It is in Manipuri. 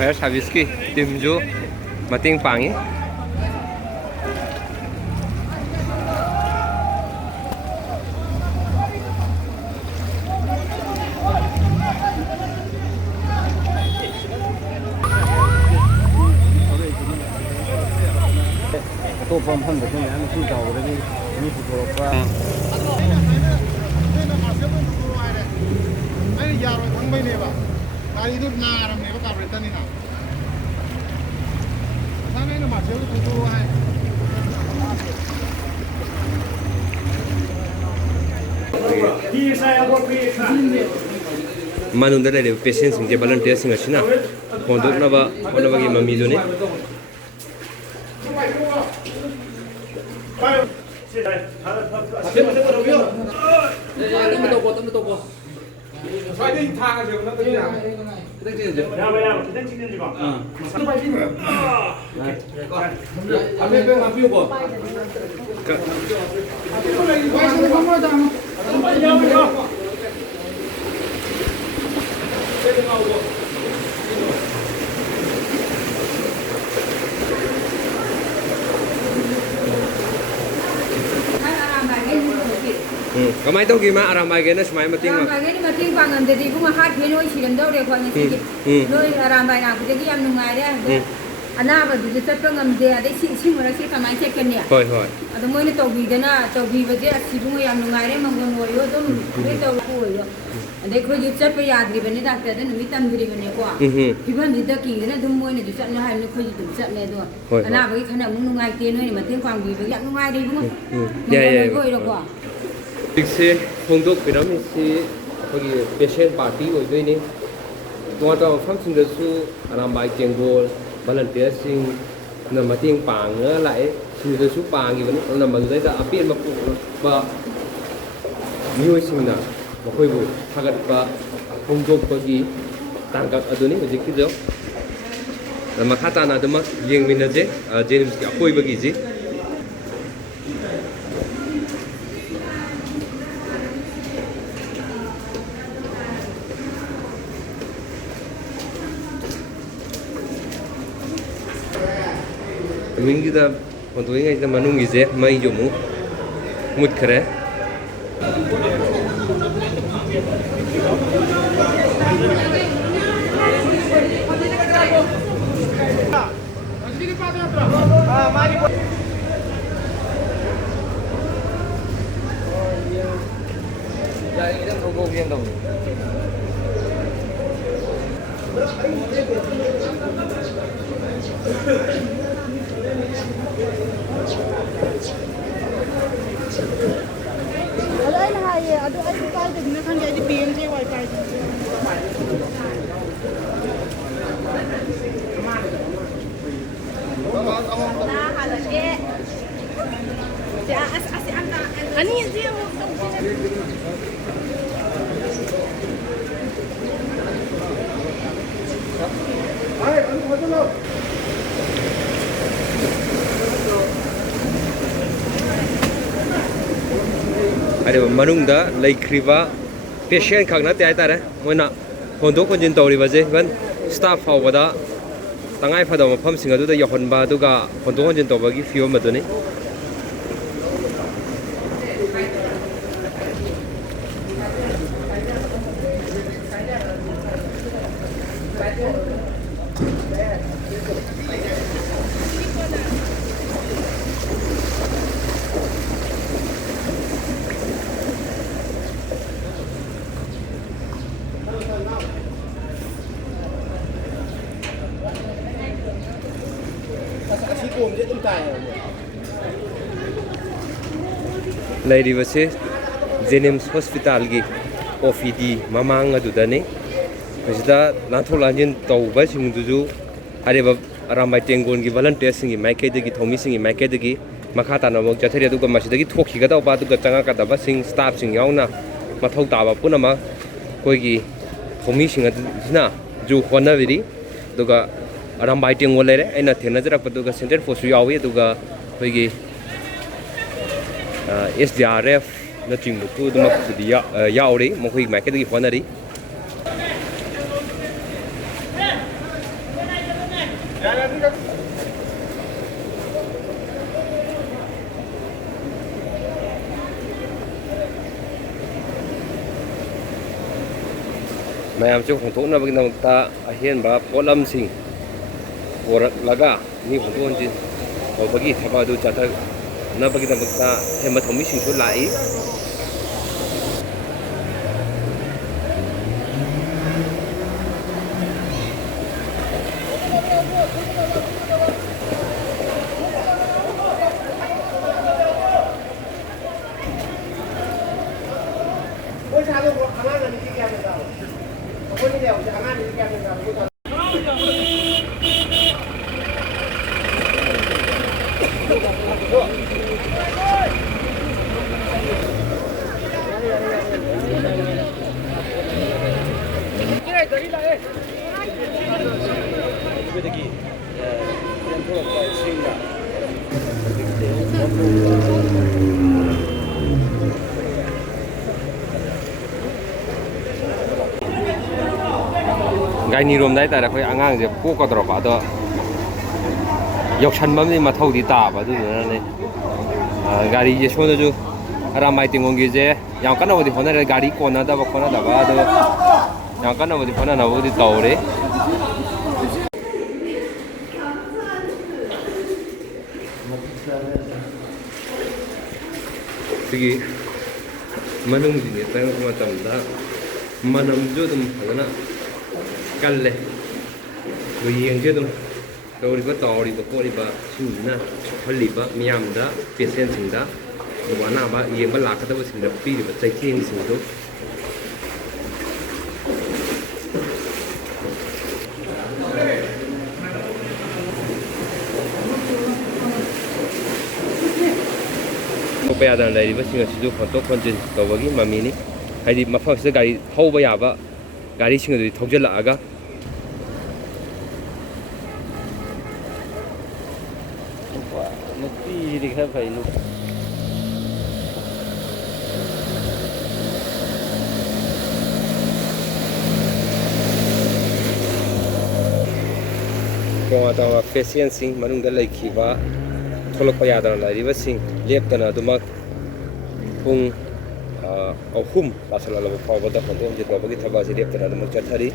fire service ki team ju mating pangi 또 범한 거 그냥 진짜 오래지 이 부끄럽다. 아니 야로 당배네 봐. 나 이도 나랑 내가 가버렸다니나. 사내는 맞춰도 부끄러워해. manunda le patients sing ke volunteer sing asina pondok na ba gi mami do ne Kamai tau gima Arambai gena semai mating ma. Arambai gena mating pangan jadi bunga hat heno siram dau re khwan si. Noi Arambai na jadi yam nungai de. Anaba du chat ngam de ade si mara si kamai check ken ya. Hoi hoi. Ado moi ne tobi dana tobi baje si bunga yam nungai re mangon wo yo dum re tau ko yo. Ade ko ju chat pe yad ri bani doctor de numi tam giri bani ko. Piban di da ki na dum moi ne ju chat na hai ne ko ju dum chat ne do. Anaba gi khana mung nungai te noi ne mating pang bi ba yam nungai de bunga. Ya ya. Ko ro ko. Dikse pondok piramid si bagi patient party oi doi ni to to function da su Arambai Tengol volunteer sing na mating pang lại su da su pang gi ban na mang dai da apien ma pu ba mioi sing na ma khoi bu thagat ba pondok bagi tangkap aduni hojik ki jo na makhata na dama yeng min na je JNIMS ki apoi bagi ji mình kita untuk ini kita menunggu je mai jomu mut kere Aduh, aku kau dengan kan jadi PNJ wifi. Nah, kalau dia, asih anak, ani dia mau. Hai, anu hotel lo. Ada manung da laikriba patient khagna te aita re moina hondo konjin tawri baje ban staff haw bada tangai phada mafam singa du da yahon ba du ga hondo konjin tawbagi fiyo maduni Lady base JNIMS hospital gi OPD mamang adudani masida natholanjin tawba singduju areba Arambai Tengol gi volunteer singi maike de gi thomi singi maike de gi makata na mok jathari adu ga masida gi thoki ga da ba du ga changa ka da ba sing staff sing yauna mathau ta ba punama koi gi thomi sing adina ju hona veri duga Arambai Tengol lere aina thena jara padu ga center for su yawi duga koi gi SDRF na chingbu tu duma kudi yauri mokhui maike de gi hona ri ꯃꯌꯥꯝꯁꯨ ꯍꯣꯡꯗꯣꯛꯅꯕꯒꯤꯗꯃꯛꯇ ꯑꯍꯦꯟꯕ ꯄꯣꯠꯂꯝꯁꯤꯡ ꯄꯣꯔꯛꯂꯒ ꯃꯤ ꯍꯣꯡꯗꯣꯛ ꯍꯣꯟꯖꯤꯟ ꯇꯧꯕꯒꯤ ꯊꯕꯛ ꯑꯗꯨ ꯆꯠꯊꯅꯕꯒꯤꯗꯃꯛꯇ ꯍꯦꯟꯕ ꯊꯧꯃꯤꯁꯤꯡꯁꯨ ꯂꯥꯛꯏ ꯒꯥꯏꯅꯤꯔꯣꯝꯗ ꯍꯥꯏꯇꯥꯔꯦ ꯑꯩꯈꯣꯏ ꯑꯉꯥꯡꯁꯦ ꯄꯣꯛꯀꯗꯧꯔꯕ ꯑꯗꯣ ꯌꯧꯁꯟꯕ ꯑꯃꯗꯤ ꯃꯊꯧꯗꯤ ꯇꯥꯕ ꯑꯗꯨꯗꯨꯅꯅꯦ ꯒꯥꯔꯤꯁꯦ ꯁꯣꯝꯗꯁꯨ ꯑꯔꯥꯝꯕꯥꯏ ꯇꯦꯡꯒꯣꯜꯒꯤꯁꯦ ꯌꯥꯝ ꯀꯟꯅꯕꯨꯗꯤ ꯍꯣꯠꯅꯔꯦ ꯒꯥꯔꯤ ꯀꯣꯟꯅꯗꯕ ꯈꯣꯠꯅꯗꯕ ꯑꯗꯣ ꯌꯥꯝ ꯀꯟꯅꯕꯨꯗꯤ ꯍꯣꯠꯅꯅꯕꯕꯨꯗꯤ ꯇꯧꯔꯤ ꯁꯤꯒꯤ ꯃꯅꯨꯡꯁꯤꯡꯁꯦ ꯆꯪꯉꯛꯄ ꯃꯇꯝꯗ ꯃꯅꯝꯁꯨ ꯑꯗꯨꯝ ꯐꯖꯅ ꯀꯜꯂꯦ ꯌꯦꯡꯁꯦ ꯑꯗꯨꯝ ꯇꯧꯔꯤꯕ ꯇꯧꯔꯤꯕ ꯈꯣꯠꯂꯤꯕ ꯁꯤꯡꯁꯤꯅ ꯁꯣꯛꯍꯜꯂꯤꯕ ꯃꯤꯌꯥꯝꯗ ꯄꯦꯁꯦꯟꯁꯤꯡꯗ ꯑꯗꯨꯒ ꯑꯅꯥꯕ ꯌꯦꯡꯕ ꯂꯥꯛꯀꯗꯕꯁꯤꯡꯗ ꯄꯤꯔꯤꯕ ꯆꯩꯊꯦꯡꯁꯤꯡꯗꯨ ꯊꯣꯛꯄ ꯌꯥꯗꯅ ꯂꯩꯔꯤꯕꯁꯤꯡ ꯑꯁꯤꯁꯨ ꯍꯣꯟꯇꯣꯛ ꯍꯣꯟꯖꯤꯟ ꯇꯧꯕꯒꯤ ꯃꯃꯤꯅꯤ ꯍꯥꯏꯗꯤ ꯃꯐꯝ ꯑꯁꯤꯗ ꯒꯥꯔꯤ ꯊꯧꯕ ꯌꯥꯕ ꯒꯥꯔꯤꯁꯤꯡ ꯑꯗꯨꯗꯤ ꯊꯧꯖꯤꯜꯂꯛꯑꯒ ꯅꯨꯄꯤꯁꯤꯗꯤ ꯈꯔ ꯐꯩ ꯇꯣꯉꯥꯟ ꯇꯣꯉꯥꯟꯕ ꯄꯦꯁꯦꯟꯁꯤꯡ ꯃꯅꯨꯡꯗ ꯂꯩꯈꯤꯕ ꯊꯣꯛꯂꯛꯄ ꯌꯥꯗꯅ ꯂꯩꯔꯤꯕꯁꯤꯡ ꯂꯦꯞꯇꯅ ꯑꯗꯨꯃꯛ ꯄꯨꯡ 3 ꯇꯥꯁꯜꯂꯛꯂꯕ ꯐꯥꯎꯕꯗ ꯍꯣꯟꯗꯣꯛ ꯍꯣꯟꯖꯤꯟ ꯇꯧꯕꯒꯤ ꯊꯕꯛ ꯑꯁꯤ ꯂꯦꯞꯇꯅ ꯑꯗꯨꯃꯛ ꯆꯠꯊꯔꯤ